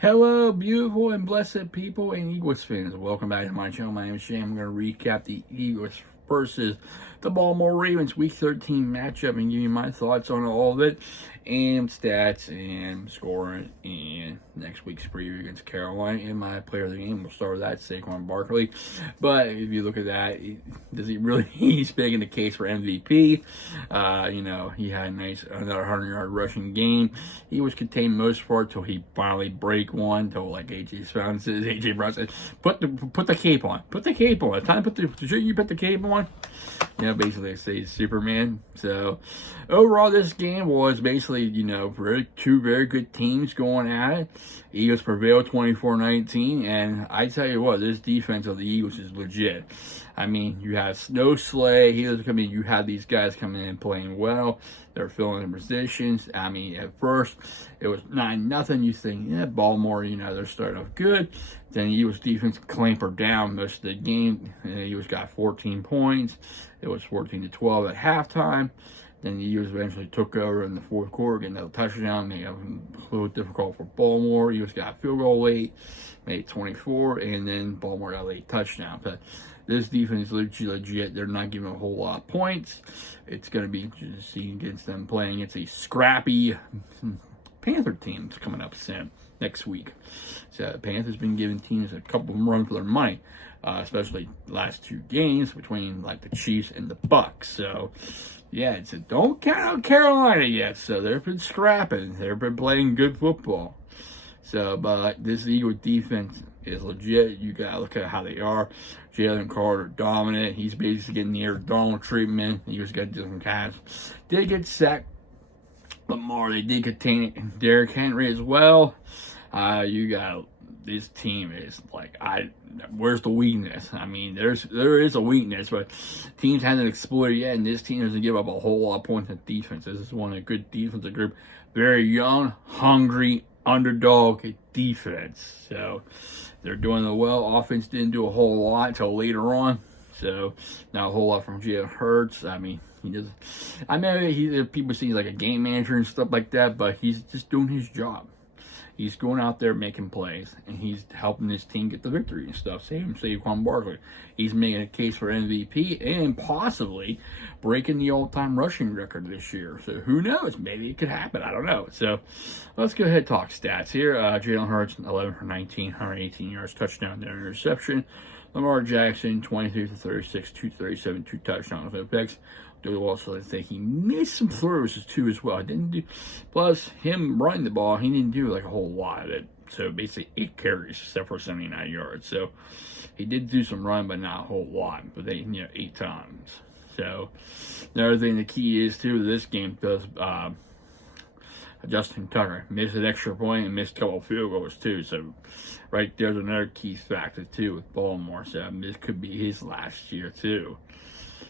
Hello, beautiful and blessed people and Eagles fans. Welcome back to my channel. My name is Shane. I'm going to recap the Eagles versus the Baltimore Ravens Week 13 matchup and give you my thoughts on all of it, and stats and scoring, and next week's preview against Carolina. And my player of the game, we'll start with that, Saquon Barkley. But if you look at that, does he really? He's making the case for MVP. He had a nice another 100-yard rushing game. He was contained most part till he finally break one. Till like AJ Brown says, put the cape on. Put the cape on. It's time to put the cape on. Basically, I say Superman. So, overall, this game was basically, two very good teams going at it. Eagles prevailed 24-19, and I tell you what, this defense of the Eagles is legit. I mean, you have Snow Slay, you have these guys coming in and playing well. They're filling in positions. I mean, at first, it was 9-0. You think, Baltimore, they're starting off good. Then the Eagles defense clampered down most of the game. The Eagles got 14 points. It was 14-12 at halftime. Then the Eagles eventually took over in the fourth quarter, getting a touchdown. Made it a little difficult for Baltimore. Eagles got a field goal late, made it 24, and then Baltimore got a late touchdown. But this defense is legit. They're not giving a whole lot of points. It's going to be interesting to see against them playing against a scrappy Panther team that's coming up soon next week. So the Panthers been giving teams a couple of runs for their money, especially the last two games between like the Chiefs and the Bucks. So yeah, don't count out Carolina yet. So they've been scrapping. They've been playing good football. So, but this Eagle defense is legit. You gotta look at how they are. Jalen Carter dominant. He's basically getting the Aaron Donald treatment. He was getting different kinds. Did get sacked. Lamar, they did contain it. Derrick Henry as well. This team is like, where's the weakness? I mean, there is a weakness, but teams haven't exploited yet, and this team doesn't give up a whole lot of points in defense. This is one of the good defensive group. Very young, hungry, underdog defense. So they're doing it well. Offense didn't do a whole lot until later on. So not a whole lot from Jalen Hurts. I mean, people see he's like a game manager and stuff like that, but he's just doing his job. He's going out there making plays, and he's helping his team get the victory and stuff. Same Saquon Barkley. He's making a case for MVP and possibly breaking the all-time rushing record this year. So who knows? Maybe it could happen. I don't know. So let's go ahead and talk stats here. Jalen Hurts, 11 for 19, 118 yards, touchdown, no interception. Lamar Jackson, 23 for 36, 237, 2 touchdowns, no picks. Also, I think he missed some throws too as well. Plus him running the ball, he didn't do like a whole lot of it. So basically 8 carries, except for 79 yards. So he did do some run, but not a whole lot. But 8 times. So another thing, the key is too, this game does Justin Tucker missed an extra point and missed a couple of field goals too. So right there's another key factor too with Baltimore. So this could be his last year too.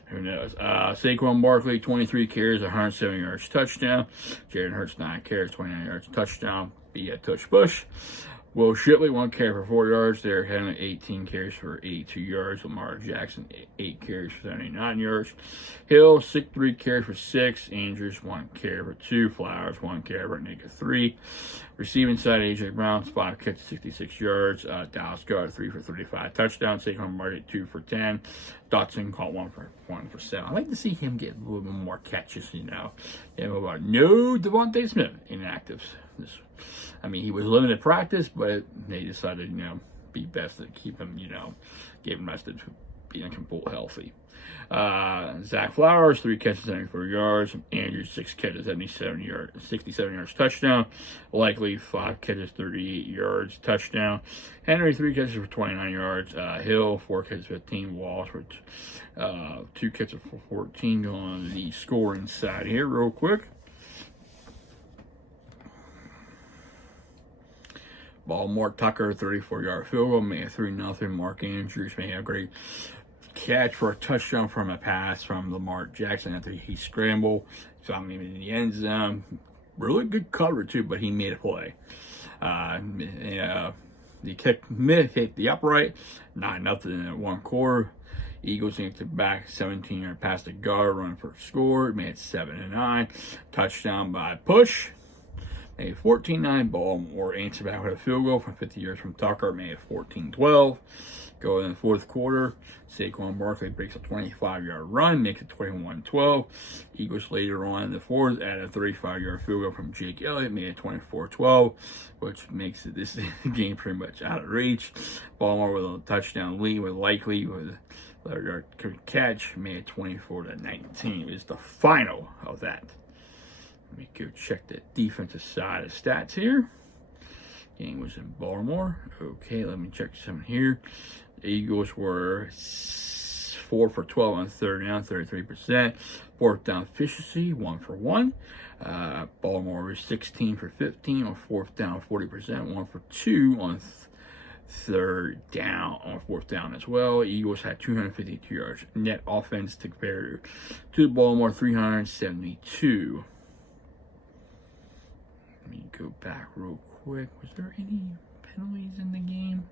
Who knows? Saquon Barkley, 23 carries, 107 yards, touchdown. Jalen Hurts, 9 carries, 29 yards, touchdown. Tush Bush. Will Shipley, 1 carry for 4 yards. Derrick Henry, 18 carries for 82 yards. Lamar Jackson, 8 carries for 79 yards. Hill, 3 carries for 6. Andrews, 1 carry for 2. Flowers, 1 carry for -3. Receiving side, AJ Brown, 5 catches, 66 yards. Dallas Goedert, 3 for 35. Touchdown. Saquon Barkley, 2 for 10. Dotson caught 1 for 7. I'd like to see him get a little bit more catches, No Devontae Smith inactives. He was limited practice, but they decided, be best to keep him, give him rested to being full healthy. Zach Flowers, 3 catches, 74 yards. Andrews, 6 catches, 67 yards, touchdown. Likely, 5 catches, 38 yards, touchdown. Henry, 3 catches for 29 yards. Hill, 4 catches, 15. Walsh, 2 catches for 14. Going on the scoring side here real quick. Baltimore, Tucker, 34-yard field goal, made it 3-0. Mark Andrews made a great catch for a touchdown from a pass from Lamar Jackson after he scrambled. Found him in the end zone. Really good cover, too, but he made a play. The kick hit the upright, 9-0 in 1 quarter. Eagles into back, 17-yard pass to guard, run for a score, made it 7-9. Touchdown by Push. made it 14-9. Baltimore answered back with a field goal from 50 yards from Tucker, made it 14-12. Go in the fourth quarter, Saquon Barkley breaks a 25-yard run, makes it 21-12. Eagles later on in the fourth added a 35-yard field goal from Jake Elliott, made it 24-12, which makes this game pretty much out of reach. Baltimore with a touchdown lead with Likely with a 30-yard catch, made it 24-19. Is the final of that. Let me go check the defensive side of stats here. Game was in Baltimore. Okay, let me check some here. The Eagles were 4 for 12 on third down, 33%. Fourth down efficiency, 1 for 1. Baltimore was 16 for 15 on fourth down, 40%. 1 for 2 on third down, on fourth down as well. Eagles had 252 yards net offense to compare to the Baltimore 372. Let me go back real quick. Was there any penalties in the game?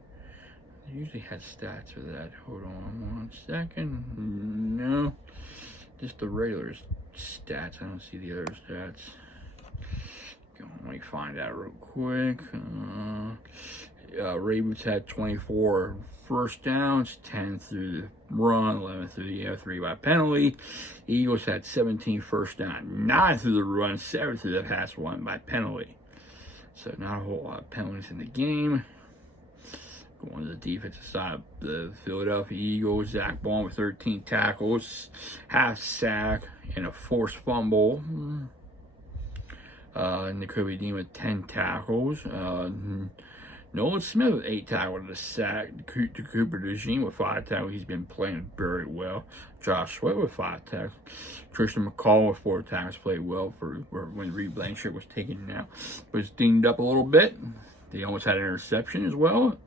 I usually had stats for that. Hold on 1 second. No. Just the regular stats. I don't see the other stats. Let me find out real quick. Ravens had 24 first downs, 10 through the run, 11 through the air, 3 by penalty. Eagles had 17 first down, 9 through the run, 7 through the pass, 1 by penalty. So not a whole lot of penalties in the game. Going to the defensive side, the Philadelphia Eagles, Zach Bond with 13 tackles, half sack, and a forced fumble. N'Kobe Dean with 10 tackles. Nolan Smith with 8 tackles and a sack. Cooper DeJean with 5 tackles. He's been playing very well. Josh Sweat with 5 tackles. Christian McCall with 4 tackles. Played well for when Reed Blanchard was taken out. Was dinged up a little bit. They almost had an interception as well.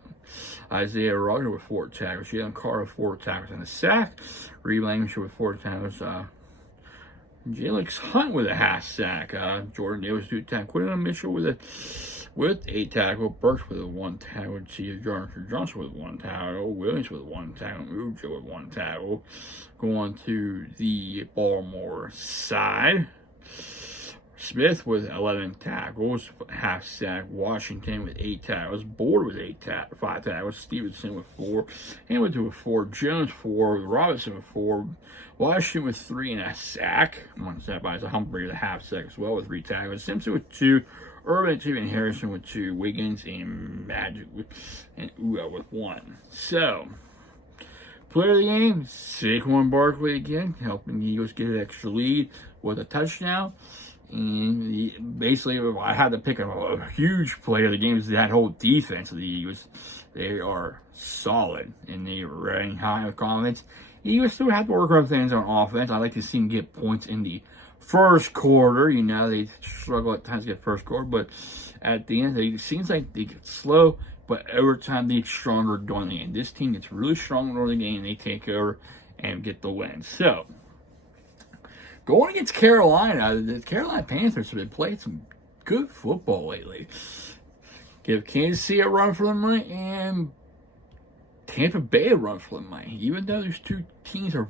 Isaiah Roger with 4 tackles. Jalen Carter with 4 tackles and a sack. Reed Blanchard with 4 tackles. Jalix Hunt with a half sack. Jordan Davis 2 tackles. Quinton Mitchell with 8 tackles. Burks with a 1 tackle. Johnson with 1 tackle. Williams with 1 tackle. Ujo with 1 tackle. Going to the Baltimore side. Smith with 11 tackles, half sack. Washington with 8 tackles. Board with 5 tackles. Stevenson with 4. Hamilton with 4. Jones 4. Robinson with 4. Washington with 3 and a sack. 1 sack by Humphrey with a half sack as well with 3 tackles. Simpson with 2. Urban 2 and Harrison with 2. Wiggins and Magic and Ua with 1. So, player of the game, Saquon Barkley again, helping the Eagles get an extra lead with a touchdown. And basically, if I had to pick a huge player of the game, is that whole defense of the Eagles. They are solid, and they are running high with confidence. Eagles still have to work on things on offense. I like to see them get points in the first quarter. You know, they struggle at times to get first quarter, but at the end, it seems like they get slow, but over time, they get stronger during the end. This team gets really strong during the game, they take over and get the win. So, going against Carolina, the Carolina Panthers have been playing some good football lately. Give Kansas City a run for their money and Tampa Bay a run for their money. Even though these two teams are,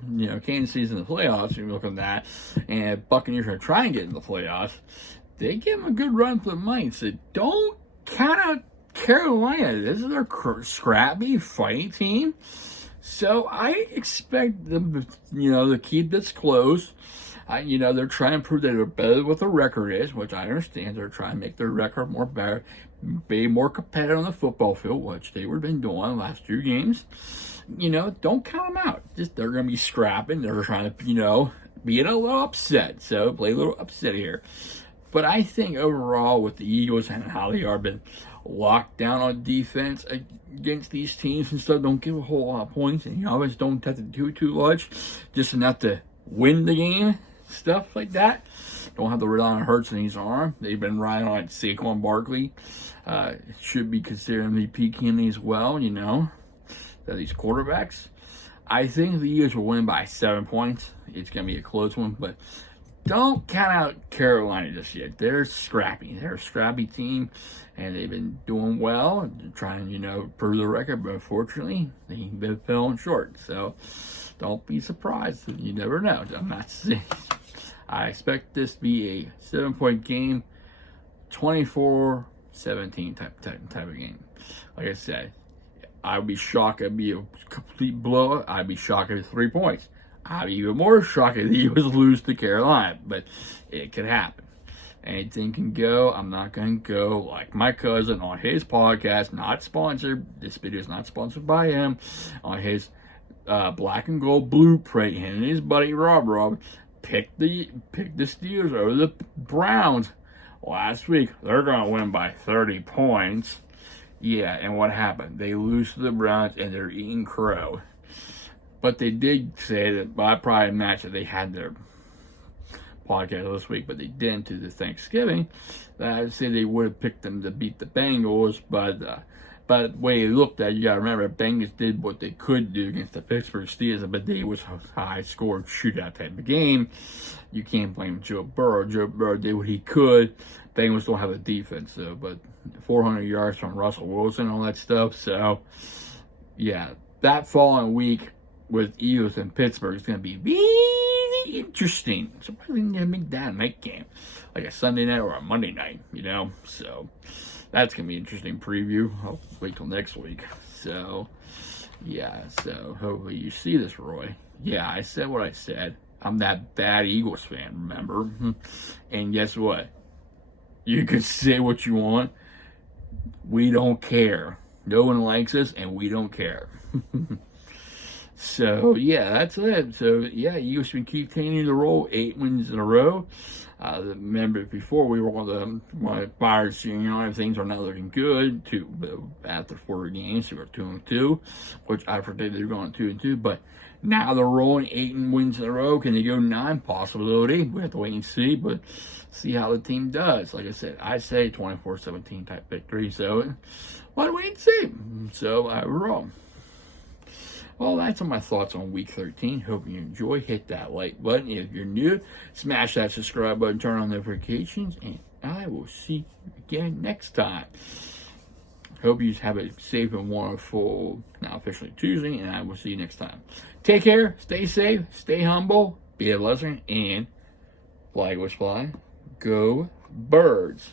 Kansas City's in the playoffs, you look at that, and Buccaneers are trying to get in the playoffs, they give them a good run for their money. So don't count out Carolina. This is their scrappy, fighting team. So I expect them, to keep this close. They're trying to prove that they're better than what the record is, which I understand. They're trying to make their record more better, be more competitive on the football field, which they were been doing the last 2 games. Don't count them out. They're going to be scrapping. They're trying to, be in a little upset. So play a little upset here. But I think overall with the Eagles and how they are been locked down on defense against these teams and stuff, don't give a whole lot of points. And always don't have to do too much. Just enough to win the game. Stuff like that. Don't have to rely on Hurts and his arm. They've been relying on Saquon Barkley. Should be considered MVP candidate as well, that these quarterbacks. I think the Eagles will win by 7 points. It's going to be a close one, but don't count out Carolina just yet. They're scrappy. They're a scrappy team, and they've been doing well. They're trying, prove the record, but unfortunately, they've been falling short. So, don't be surprised. You never know. I'm not saying. I expect this to be a 7-point game. 24-17 type of game. Like I said, I'd be shocked it'd be a complete blowout. I'd be shocked if it's 3 points. I'd be even more shocked if the Eagles lose to Carolina, but it could happen. Anything can go. I'm not going to go like my cousin on his podcast, not sponsored. This video is not sponsored by him. On his Black and Gold Blueprint, him and his buddy Rob picked the Steelers over the Browns last week. They're going to win by 30 points. Yeah, and what happened? They lose to the Browns and they're eating crow. But they did say that by pride match that they had their podcast this week, but they didn't do the Thanksgiving. I'd say they would have picked them to beat the Bengals, but the way it looked at, you got to remember, Bengals did what they could do against the Pittsburgh Steelers, but they was a high-scored shootout type of game. You can't blame Joe Burrow. Joe Burrow did what he could. Bengals don't have a defense, though, but 400 yards from Russell Wilson and all that stuff. So, yeah, that following week with Eagles and Pittsburgh is going to be really interesting. It's probably going to be that night game, like a Sunday night or a Monday night, So that's going to be an interesting preview. I'll wait till next week. So, yeah, so hopefully you see this, Roy. Yeah, I said what I said. I'm that bad Eagles fan, remember? And guess what? You can say what you want. We don't care. No one likes us, and we don't care. So, yeah, that's it. So, yeah, Eagles been continuing to roll 8 wins in a row. Remember, before we were on the Fires, things are not looking good. After 4 games, we were 2-2, which I predicted they were going 2-2. But now they're rolling 8 wins in a row. Can they go 9? Possibility. We have to wait and see, but see how the team does. Like I said, I say 24-17 type victory. So, we'll wait and see. So, I was wrong. Well, that's all my thoughts on Week 13. Hope you enjoy. Hit that like button. If you're new, smash that subscribe button, turn on notifications, and I will see you again next time. Hope you have a safe and wonderful, now officially Tuesday, and I will see you next time. Take care, stay safe, stay humble, be a blessing, and fly, wish, fly. Go Birds.